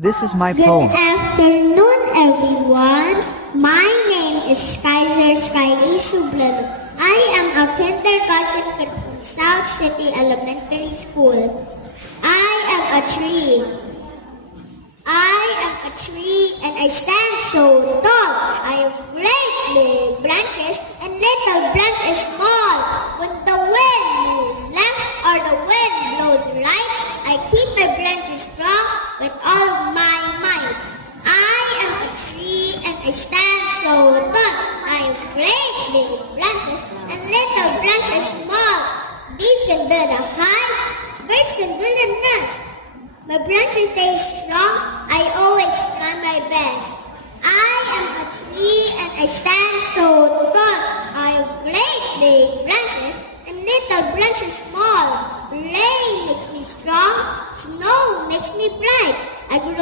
This is my Good poem. afternoon, everyone. My name is Kaiser Sky Sublalo. I am a kindergarten from South City Elementary School. I am a tree. I am a tree and I stand so tall. I have great big branches and little branches small. When the wind blows left or the wind blows right, I keep my branches strong with all of my might. I am a tree and I stand so tall. I have great big branches and little branches small. Bees can build a hive, birds can build a nest. My branches stay strong, I always try my best. I am a tree and I stand so tall. I have great big branches and little branches small. Rain makes me strong, snow makes me bright. I grow